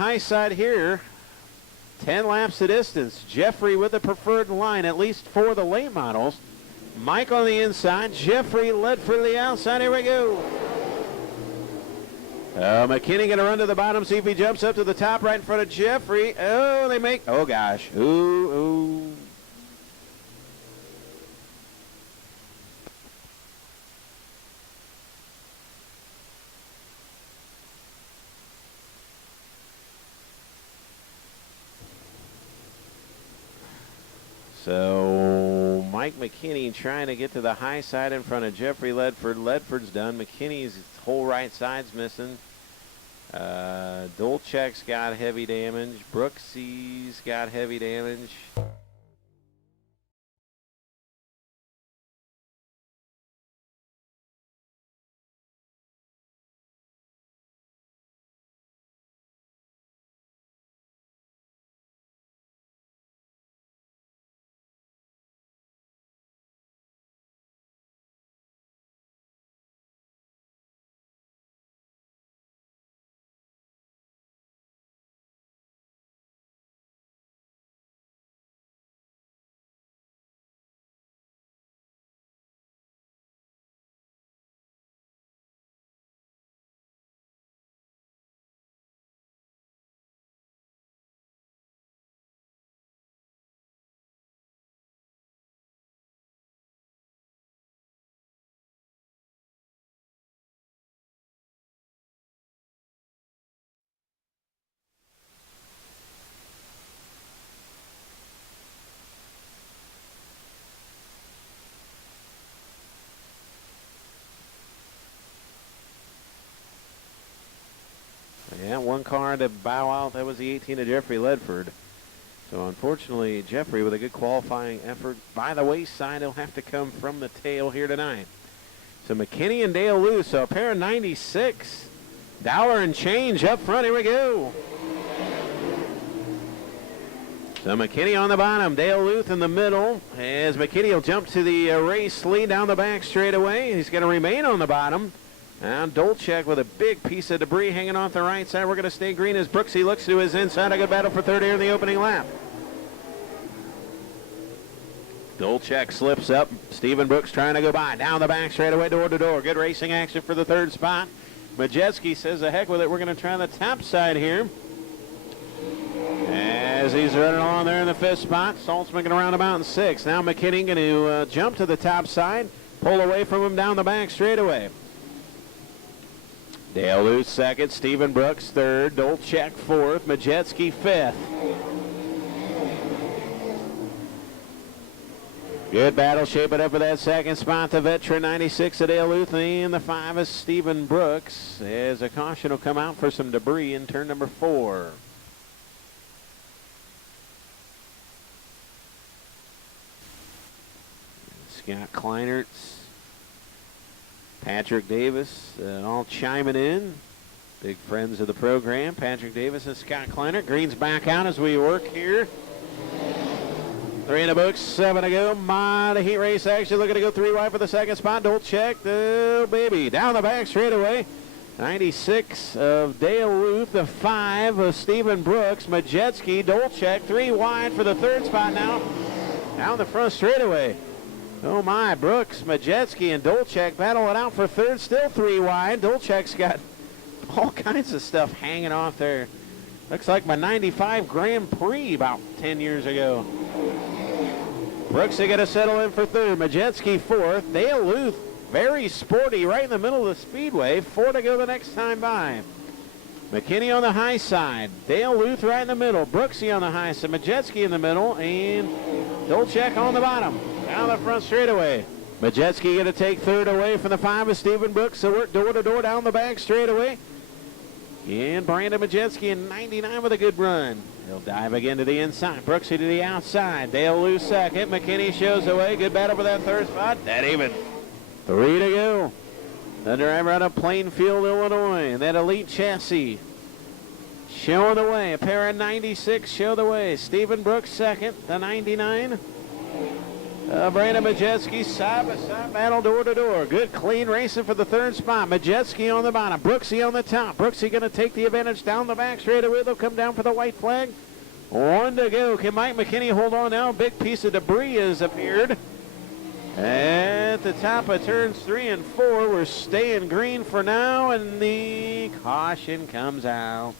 high side here. 10 laps the distance. Jeffrey with the preferred line, at least for the late models. Mike on the inside. Jeffrey led for the outside. Here we go. McKinney going to run to the bottom, see if he jumps up to the top right in front of Jeffrey. Oh, they make, oh gosh. Ooh. So Mike McKinney trying to get to the high side in front of Jeffrey Ledford. Ledford's done. McKinney's whole right side's missing. Dolchek's got heavy damage. Brooksy's got heavy damage. Yeah, one car to bow out. That was the 18 of Jeffrey Ledford. So unfortunately, Jeffrey with a good qualifying effort by the wayside. He'll have to come from the tail here tonight. So McKinney and Dale Luce, so a pair of 96. Dollar and change up front. Here we go. So McKinney on the bottom, Dale Luth in the middle. As McKinney will jump to the race lead down the back straightaway. He's going to remain on the bottom. Now Dolchek with a big piece of debris hanging off the right side. We're going to stay green as Brooksy looks to his inside. A good battle for third here in the opening lap. Dolchek slips up. Stephen Brooks trying to go by. Down the back straightaway, door to door. Good racing action for the third spot. Majewski says the heck with it. We're going to try the top side here. As he's running along there in the fifth spot. Saltzman going to round about in sixth. Now McKinney going to jump to the top side. Pull away from him down the back straightaway. Dale Luce second, Stephen Brooks third, Dolchek fourth, Majewski fifth. Good battle shaping up for that second spot. The veteran 96 of Dale Luce and the 5 is Stephen Brooks. As a caution will come out for some debris in turn number 4. Scott Kleinertz, Patrick Davis, all chiming in. Big friends of the program, Patrick Davis and Scott Kleinert. Green's back out as we work here. 3 in the books, 7 to go. Mighty heat race action. Looking to go 3 wide for the second spot. Dolchek, oh baby, down the back straightaway. 96 of Dale Luth, the 5 of Stephen Brooks. Majewski, Dolchek, 3 wide for the third spot now. Down the front straightaway. Oh my, Brooks, Majewski, and Dolchek battle it out for third, still 3 wide. Dolchek's got all kinds of stuff hanging off there. Looks like my 95 Grand Prix about 10 years ago. Brooks is going to settle in for third. Majewski fourth. Dale Luth, very sporty, right in the middle of the speedway. 4 to go the next time by. McKinney on the high side. Dale Luth right in the middle. Brooksy on the high side. Majewski in the middle. And Dolchek on the bottom. Down the front straightaway. Majewski going to take third away from the 5 of Stephen Brooks. So we're door to door down the back straightaway. And Brandon Majewski in 99 with a good run. He'll dive again to the inside. Brooksy to the outside. Dale Luce second. McKinney shows away. Good battle for that third spot. That even. 3 to go. The driver out of Plainfield, Illinois. And that elite chassis showing the way. A pair of 96 show the way. Stephen Brooks second. The 99. Brandon Majewski side by side battle door to door. Good clean racing for the third spot. Majewski on the bottom. Brooksy on the top. Brooksy going to take the advantage down the back straight away. They'll come down for the white flag. 1 to go. Can Mike McKinney hold on now? Big piece of debris has appeared. At the top of turns 3 and 4, we're staying green for now, and the caution comes out.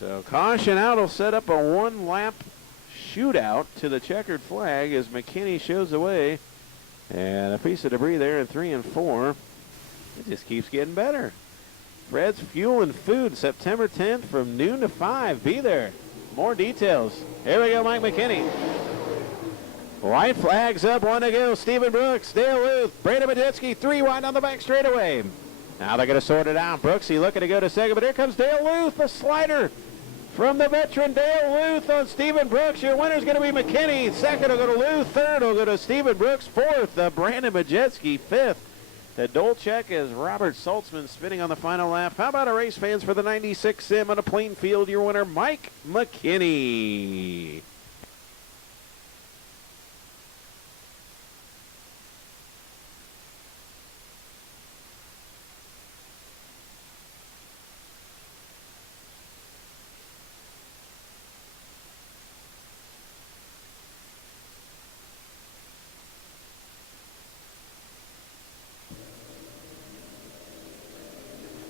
So caution out will set up a 1-lap shootout to the checkered flag as McKinney shows away. And a piece of debris there in 3 and 4. It just keeps getting better. Fred's Fuel and Food, September 10th from noon to 5. Be there. More details. Here we go, Mike McKinney. White flags up, 1 to go. Stephen Brooks, Dale Luth, Brandon Majewski, 3 wide on the back straightaway. Now they're going to sort it out. Brooksy looking to go to second, but here comes Dale Luth, a slider from the veteran Dale Luth on Stephen Brooks. Your winner's going to be McKinney. Second will go to Luth. Third will go to Stephen Brooks. Fourth, Brandon Majewski. Fifth, the Dolchek is Robert Saltzman spinning on the final lap. How about a race fans for the 96 Sim on a plain field? Your winner, Mike McKinney.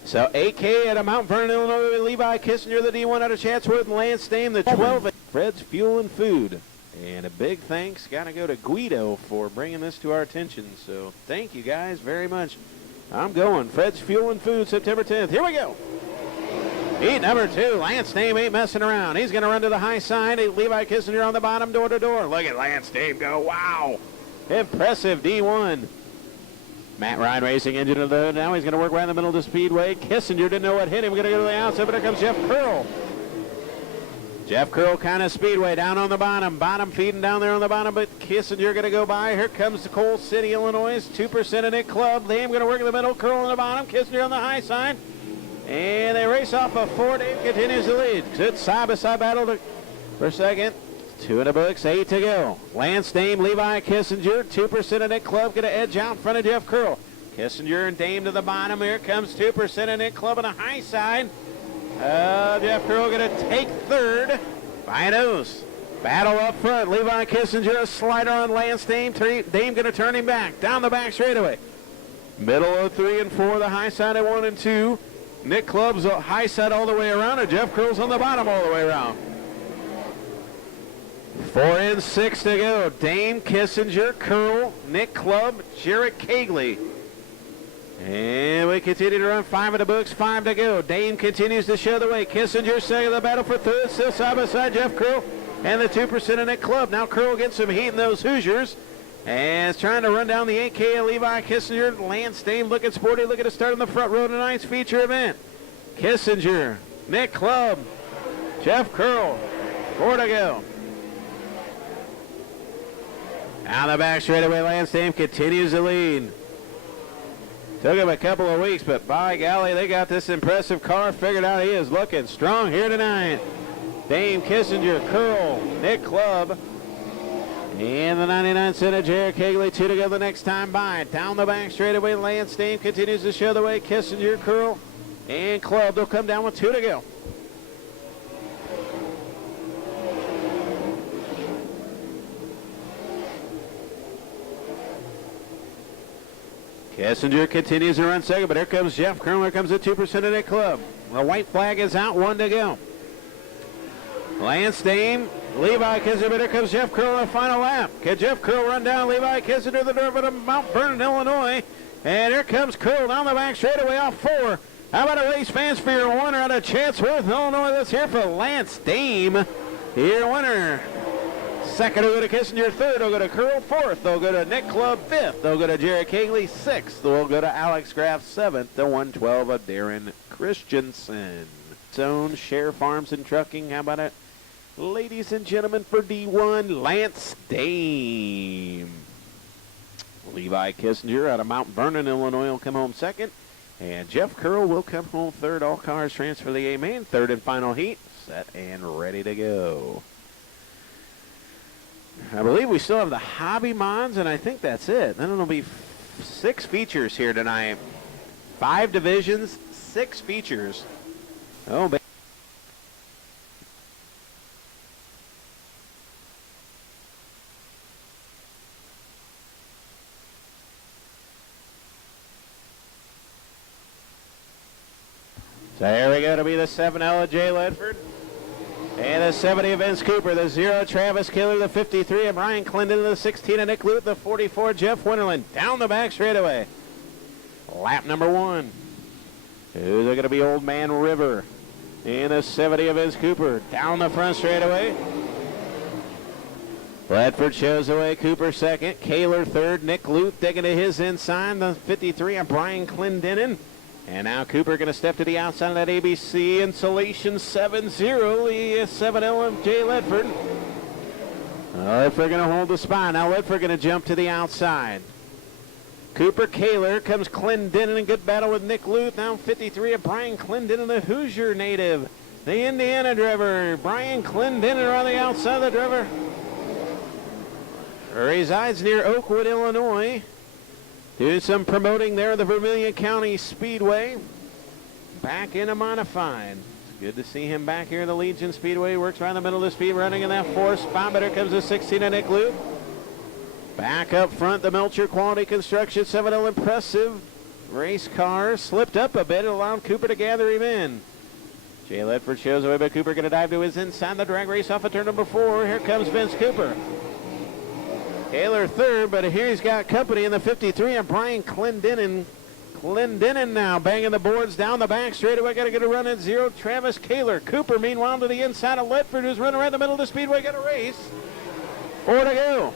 So AK at a Mount Vernon, Illinois, Levi Kissinger, the D1 out of Chatsworth, and Lance Dame, the 12 at Fred's Fuel and Food. And a big thanks got to go to Guido for bringing this to our attention. So thank you guys very much. I'm going. Fred's Fuel and Food, September 10th. Here we go. Heat number 2. Lance Dame ain't messing around. He's going to run to the high side. Levi Kissinger on the bottom, door to door. Look at Lance Dame go. Wow. Impressive D1. Matt Ryan racing engine of the, now he's going to work right in the middle of the speedway. Kissinger didn't know what hit him. Going to go to the outside, but here comes Jeff Curl. Jeff Curl kind of speedway down on the bottom. Bottom feeding down there on the bottom, but Kissinger going to go by. Here comes the Coal City, Illinois. 2% in it club. Dame going to work in the middle. Curl on the bottom. Kissinger on the high side. And they race off a 4. Dame continues to lead. Good side-by-side battle for second. 2 in the books, 8 to go. Lance Dame, Levi Kissinger, 2% in it club, going to edge out in front of Jeff Curl. Kissinger and Dame to the bottom. Here comes 2% in it club on the high side. Jeff Curl going to take third by a nose. Battle up front. Levi Kissinger, a slider on Lance Dame. Dame going to turn him back. Down the back straightaway. Middle of 3 and 4, the high side at 1 and 2. Nick Club's high side all the way around, and Jeff Curl's on the bottom all the way around. 4 and 6 to go. Dame, Kissinger, Curl, Nick Club, Jarrett Cagley. And we continue to run 5 in the books, 5 to go. Dame continues to show the way. Kissinger second, the battle for third, still side by side, Jeff Curl and the 2% in Nick Club. Now Curl gets some heat in those Hoosiers. And is trying to run down the 8K. Levi Kissinger, Lance Dame looking sporty, looking to start on the front row tonight's feature event. Kissinger, Nick Club, Jeff Curl, 4 to go. Down the back straightaway, Lance Dame continues to lead. Took him a couple of weeks, but by golly, they got this impressive car figured out. He is looking strong here tonight. Dame, Kissinger, Curl, Nick Club, and the 99 cent of Jarrett Cagley, 2 to go the next time by. Down the back straightaway, Lance Dame continues to show the way. Kissinger, Curl, and Club, they'll come down with 2 to go. Kissinger continues to run second, but here comes Jeff Curl. Here comes the 2% in it club. The white flag is out, 1 to go. Lance Dame, Levi Kissinger, but here comes Jeff Curl on the final lap. Can Jeff Curl run down Levi Kissinger to the door of Mount Vernon, Illinois? And here comes Curl down the back straightaway off 4. How about a race fans for your winner out of Chatsworth, Illinois? Let's hear for Lance Dame, your winner. Second will go to Kissinger. Third will go to Curl. Fourth they'll go to Nick Club. Fifth they'll go to Jarrett Cagley. Sixth they'll go to Alex Graff. Seventh the 112 of Darren Christensen. Zone, Share Farms and Trucking. How about it? Ladies and gentlemen, for D1, Lance Dame. Levi Kissinger out of Mount Vernon, Illinois will come home second. And Jeff Curl will come home third. All cars transfer the A-main. Third and final heat. Set and ready to go. I believe we still have the hobby mods, and I think that's it. Then it'll be 6 features here tonight. 5 divisions, 6 features. Oh, baby. So here we go to be the 7L of Jay Ledford. And the 70 of Vince Cooper, the 0 Travis Killer, the 53 of Brian Clinton, the 16 of Nick Luth, the 44 Jeff Winterland. Down the back straightaway. Lap number 1. Who's going to be Old Man River? And the 70 of Vince Cooper. Down the front straightaway. Ledford shows away. Cooper second. Kaler third. Nick Luth taking to his inside. The 53 of Brian Clendenin. And now Cooper going to step to the outside of that ABC Insulation 7-0. The 7L of Jay Ledford. Ledford going to hold the spot. Now Ledford going to jump to the outside. Cooper, Kaler, comes Clendenin in good battle with Nick Luth. Now 53 of Brian Clendenin, the Hoosier native. The Indiana driver, Brian Clendenin on the outside of the driver. Resides near Oakwood, Illinois. Doing some promoting there at the Vermilion County Speedway. Back in a modified. It's good to see him back here in the Legion Speedway. Works right in the middle of the speed, running in that 4 spot. But here comes the 16 of Nick Luth. Back up front, the Melcher Quality Construction 7L impressive race car. Slipped up a bit, allowed Cooper to gather him in. Jay Ledford shows away, but Cooper going to dive to his inside the drag race off of turn number 4. Here comes Vince Cooper. Kaler third, but here he's got company in the 53 and Brian Clendenin. Clendenin now banging the boards down the back straightaway. Got to get a run at 0. Travis Kaler. Cooper, meanwhile, to the inside of Ledford, who's running right in the middle of the speedway. Got a race. 4 to go.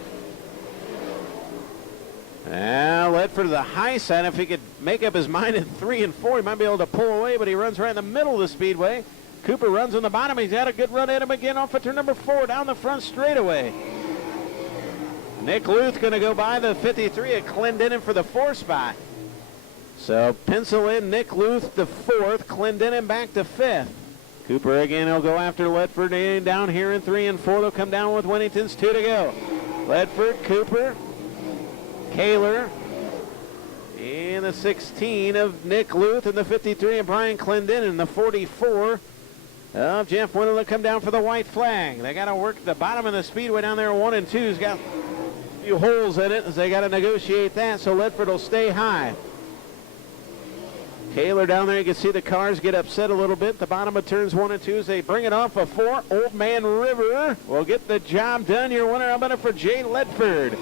Now Ledford to the high side. If he could make up his mind in 3 and 4, he might be able to pull away, but he runs right in the middle of the speedway. Cooper runs on the bottom. He's had a good run at him again off of turn number 4 down the front straightaway. Nick Luth going to go by the 53 at Clendenin for the 4 spot. So pencil in Nick Luth to 4th, Clendenin back to 5th. Cooper again will go after Ledford down here in 3 and 4. They'll come down with Winnington's 2 to go. Ledford, Cooper, Kaler, and the 16 of Nick Luth, and the 53 of Brian Clendenin, and the 44 of Jeff Winterland come down for the white flag. They got to work the bottom of the speedway down there. 1 and 2's got a few holes in it as they got to negotiate that, so Ledford will stay high. Kaler down there, you can see the cars get upset a little bit. The bottom of turns 1 and 2 as they bring it off of 4. Old Man River will get the job done. Your winner, I'm for Jay Ledford.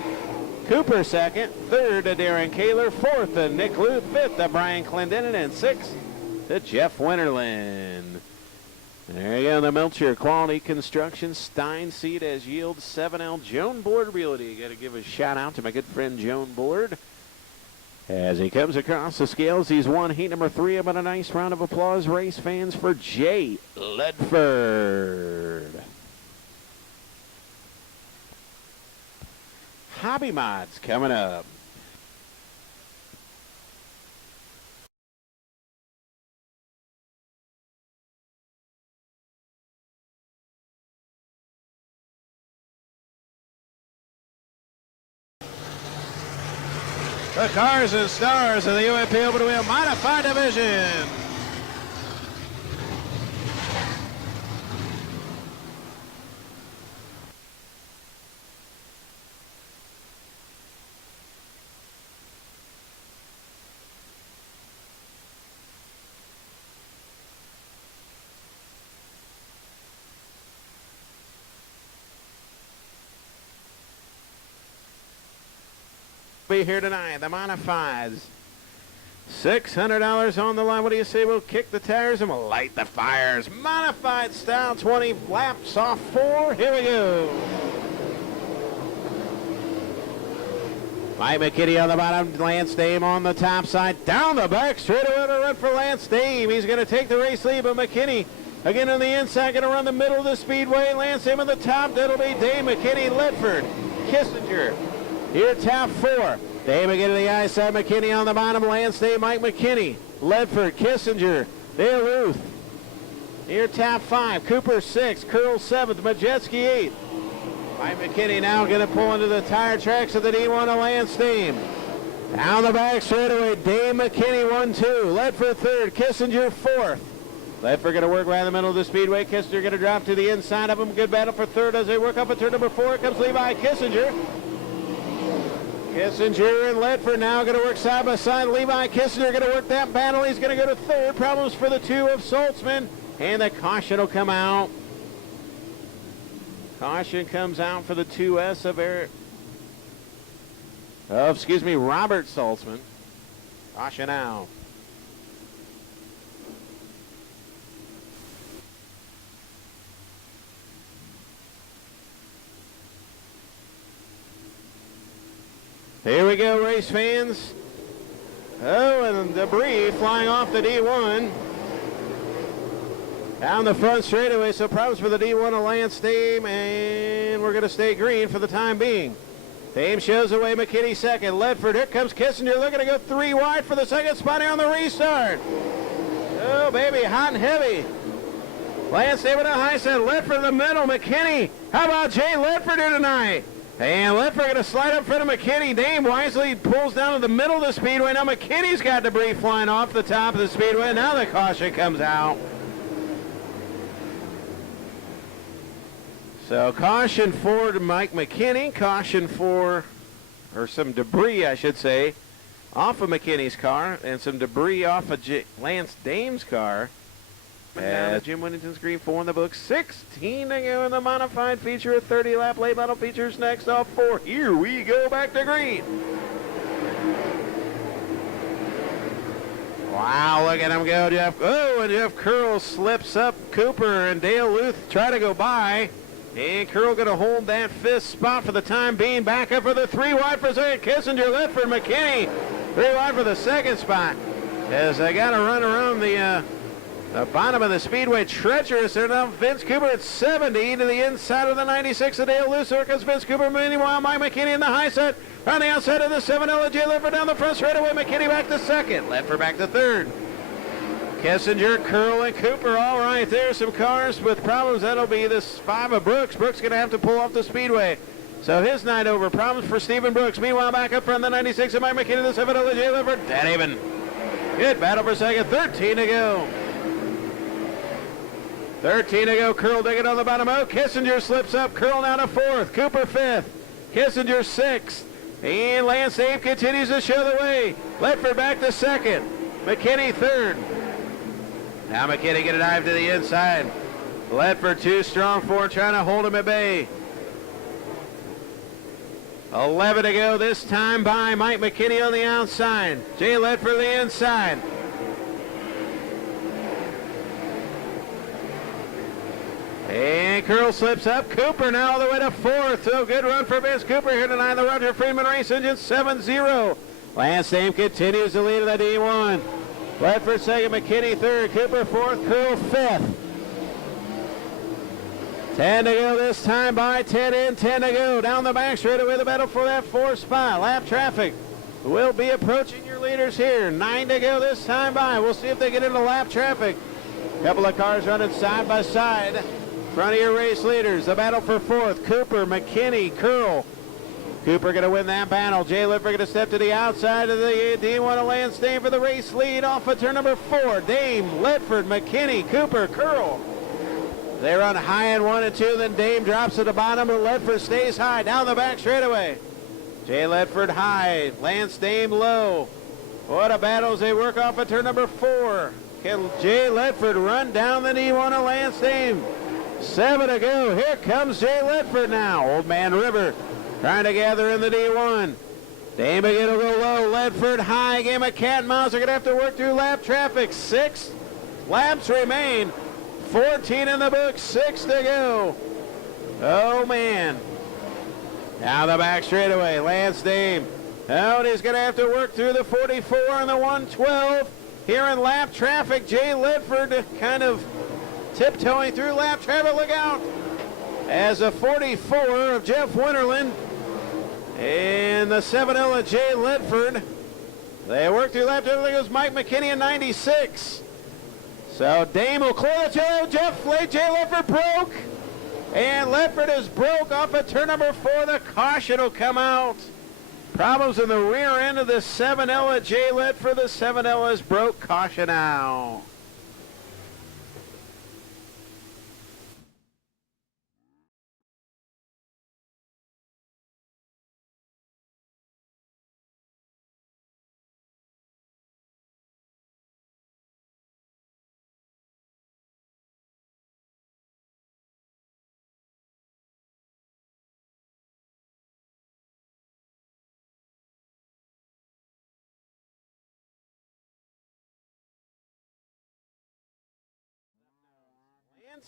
Cooper second, 3rd to Darren Kaler, 4th to Nick Luth, 5th to Brian Clendenin, and 6th to Jeff Winterland. There you go, the Melcher Quality Construction Stein seat as yield 7L Joan Bullard Realty. Got to give a shout out to my good friend Joan Bullard. As he comes across the scales, he's won heat number 3. About a nice round of applause, race fans, for Jay Ledford. Hobby mods coming up. The cars and stars of the UMP Open Wheel Modified Division. Be here tonight, the Modifieds. $600 on the line. What do you say? We'll kick the tires and we'll light the fires. Modified style, 20 laps off 4. Here we go. Mike McKinney on the bottom, Lance Dame on the top side. Down the back, straight away to run for Lance Dame. He's going to take the race lead, but McKinney again on the inside, going to run the middle of the speedway. Lance Dame on the top. That'll be Dame, McKinney, Ledford, Kissinger. Here, top 4. Dame again to the outside, McKinney on the bottom. Lance Dame, Mike McKinney, Ledford, Kissinger, Dale Ruth. Here, top 5. Cooper 6, Curl 7th, Majetski 8th. Mike McKinney now going to pull into the tire tracks of the D1 of Lance Dame. Down the back straightaway, Dame McKinney 1-2. Ledford third, Kissinger fourth. Ledford going to work right in the middle of the speedway. Kissinger going to drop to the inside of him. Good battle for third as they work up at turn number 4. Here comes Levi Kissinger. Kissinger and Ledford now going to work side by side. Levi Kissinger going to work that battle. He's going to go to third. Problems for the 2 of Saltzman. And the caution will come out. Caution comes out for the 2S of Robert Saltzman. Caution out. Here we go, race fans. Oh, and debris flying off the D1. Down the front straightaway, so problems for the D1 of Lance Dame, and we're going to stay green for the time being. Dame shows away McKinney second. Ledford, here comes Kissinger, looking to go 3 wide for the second spot here on the restart. Oh, baby, hot and heavy. Lance Dame with a high set. Ledford in the middle. McKinney. How about Jay Ledford here tonight? And Ledford going to slide up in front of McKinney. Dame wisely pulls down to the middle of the speedway. Now McKinney's got debris flying off the top of the speedway. Now the caution comes out. So caution for Mike McKinney. Caution for, or some debris, I should say, off of McKinney's car. And some debris off of Lance Dame's car. As Jim Whittington's green 4 in the book, 16 to go in the modified feature. A 30-lap late model features next off 4. Here we go back to green. Wow, look at him go, Jeff. Oh, and Jeff Curl slips up. Cooper and Dale Luth try to go by. And Curl going to hold that 5th spot for the time being. Back up for the 3 wide for second. Kissinger, Ledford, McKinney. 3 wide for the second spot. As they got to run around the bottom of the speedway, treacherous there now. Vince Cooper at 70 to the inside of the 96 of Dale Luce. Here comes Vince Cooper. Meanwhile, Mike McKinney in the high set. On the outside of the 7L, Jay Ledford down the front straightaway. McKinney back to second. Ledford back to third. Kissinger, Curl, and Cooper all right there. Some cars with problems. That'll be this 5 of Brooks. Brooks going to have to pull off the speedway. So his night over. Problems for Stephen Brooks. Meanwhile, back up front the 96 of Mike McKinney. The 7L, Jay Ledford. Dead even. Good battle for second. 13 to go. 13 to go. Curl digging on the bottom. Oh, Kissinger slips up. Curl now to 4th. Cooper 5th. Kissinger 6th. And Lance Dame continues to show the way. Ledford back to 2nd. McKinney 3rd. Now McKinney going to dive to the inside. Ledford too strong for him, trying to hold him at bay. 11 to go this time by Mike McKinney on the outside. Jay Ledford the inside. And Curl slips up. Cooper now all the way to 4th. So good run for Vince Cooper here tonight. The Roger Freeman race engine 7-0. Lance Dame continues to lead the D1. Ledford second, McKinney 3rd, Cooper 4th, Curl 5th. 10 to go this time by, 10 in, 10 to go. Down the back straightaway, the battle for that 4th spot. Lap traffic will be approaching your leaders here. 9 to go this time by. We'll see if they get into lap traffic. Couple of cars running side by side. Front of your race leaders. The battle for 4th, Cooper, McKinney, Curl. Cooper going to win that battle. Jay Ledford going to step to the outside of the D1 of Lance Dame for the race lead off of turn number 4. Dame, Ledford, McKinney, Cooper, Curl. They run high in 1 and 2, then Dame drops at the bottom, and Ledford stays high down the back straightaway. Jay Ledford high, Lance Dame low. What a battle as they work off of turn number 4. Can Jay Ledford run down the D1 of Lance Dame? 7 to go. Here comes Jay Ledford now. Old Man River trying to gather in the D1. Dame again will go low. Ledford high. Game of cat and mouse. They're going to have to work through lap traffic. 6 laps remain. 14 in the book. 6 to go. Oh, man. Now the back straightaway. Lance Dame. Oh, and he's going to have to work through the 44 and the 112. Here in lap traffic, Jay Ledford kind of tiptoeing through lap traffic. Look out. As a 44 of Jeff Winterland and the 7L of Jay Ledford. They work through lap traffic. It was Mike McKinney in 96. So Dame will clear the tail. Jay Ledford broke. And Ledford is broke off of turn number 4. The caution will come out. Problems in the rear end of the 7L at Jay Ledford. The 7L is broke. Caution out.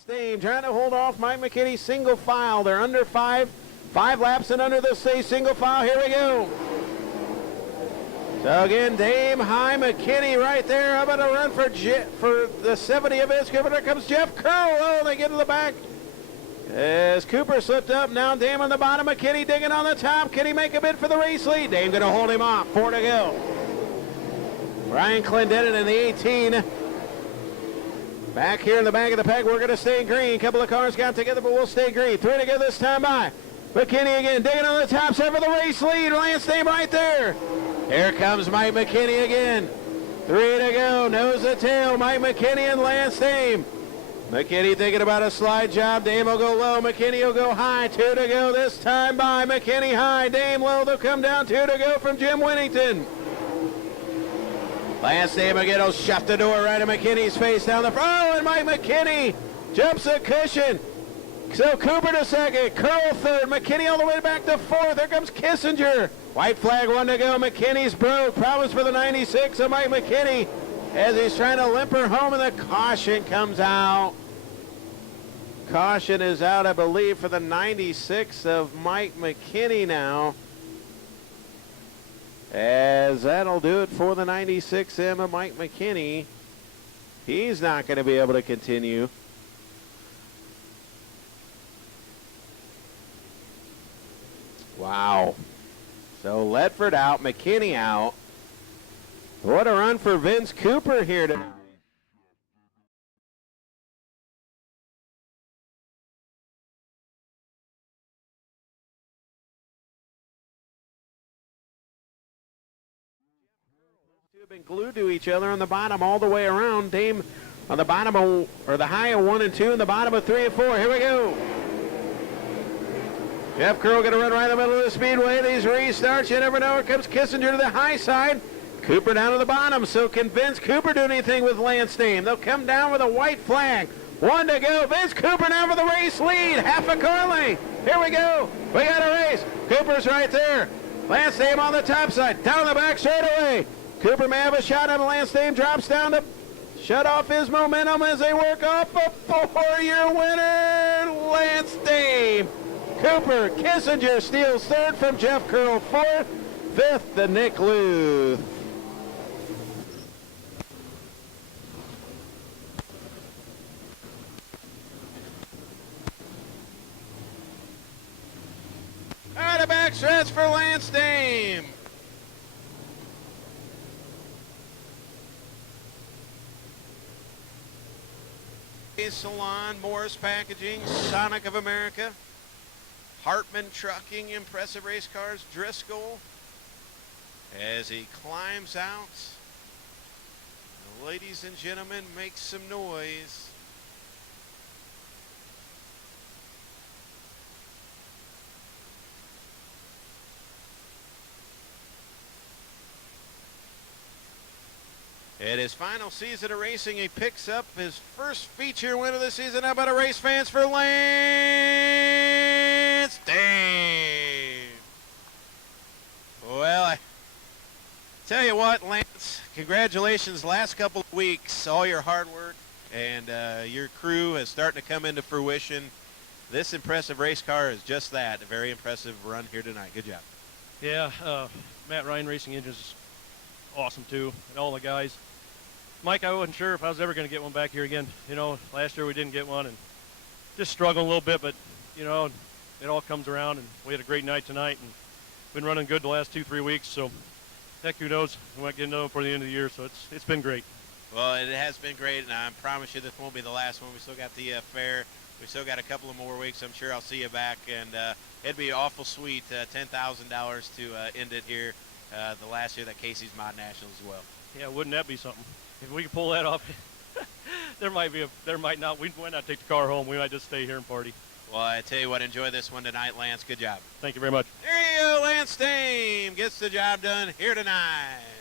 Steam trying to hold off Mike McKinney single file. They're under 5 laps and under the say single file. Here we go. So again, Dame High McKinney right there. How about a run for the 70 of his Cooper? There comes Jeff Curl. Oh, they get to the back. As Cooper slipped up, now Dame on the bottom. McKinney digging on the top. Can he make a bid for the race lead? Dame going to hold him off. 4 to go. Ryan Clendenin in the 18. Back here in the back of the pack, we're going to stay green. A couple of cars got together, but we'll stay green. 3 to go this time by. McKinney again, digging on the top set for the race lead. Lance Dame right there. Here comes Mike McKinney again. 3 to go, nose to tail. Mike McKinney and Lance Dame. McKinney thinking about a slide job. Dame will go low. McKinney will go high. 2 to go this time by. McKinney high. Dame low. They'll come down. 2 to go from Jim Winnington. Lance Dame again will shut the door right in McKinney's face down the front. Oh, and Mike McKinney jumps a cushion. So Cooper to second, Curl third, McKinney all the way back to 4th. There comes Kissinger. White flag, 1 to go. McKinney's broke. Problems for the 96 of Mike McKinney as he's trying to limp her home, and the caution comes out. Caution is out, I believe, for the 96 of Mike McKinney now. As that'll do it for the 96M of Mike McKinney. He's not going to be able to continue. Wow. So Ledford out, McKinney out. What a run for Vince Cooper here tonight. Have been glued to each other on the bottom all the way around. Dame on the bottom of, or the high of 1 and 2 and the bottom of 3 and 4. Here we go. Jeff Curl going to run right in the middle of the speedway. These restarts, you never know. Here comes Kissinger to the high side. Cooper down to the bottom. So can Vince Cooper do anything with Lance Dame? They'll come down with a white flag. 1 to go. Vince Cooper now for the race lead. Half a car length. Here we go. We got a race. Cooper's right there. Lance Dame on the top side. Down the back straightaway. Cooper may have a shot on Lance Dame. Drops down to shut off his momentum as they work off a 4-year winner, Lance Dame. Cooper, Kissinger steals 3rd from Jeff Curl, 4th, 5th to Nick Luth. Out of backstretch for Lance Dame. Salon, Morris Packaging, Sonic of America, Hartman Trucking, Impressive Race Cars, Driscoll, as he climbs out. Ladies and gentlemen, make some noise. In his final season of racing, he picks up his first feature win of the season. How about a race fans for Lance Dame? Well, I tell you what, Lance, congratulations. Last couple of weeks, all your hard work and your crew is starting to come into fruition. This impressive race car is just that, a very impressive run here tonight. Good job. Yeah, Matt Ryan Racing Engines is awesome too, and all the guys. Mike, I wasn't sure if I was ever going to get one back here again. You know, last year we didn't get one and just struggling a little bit, but, you know, it all comes around, and we had a great night tonight and been running good the last 2-3 weeks, so heck, who knows? We might get another one for the end of the year, so it's been great. Well, it has been great, and I promise you this won't be the last one. We still got the fair We still got a couple of more weeks. I'm sure I'll see you back, and it'd be awful sweet, $10,000 to end it here the last year that Casey's Mod National as well. Yeah, wouldn't that be something? If we could pull that off, we might not take the car home. We might just stay here and party. Well, I tell you what, enjoy this one tonight, Lance. Good job. Thank you very much. There you go, Lance Dame gets the job done here tonight.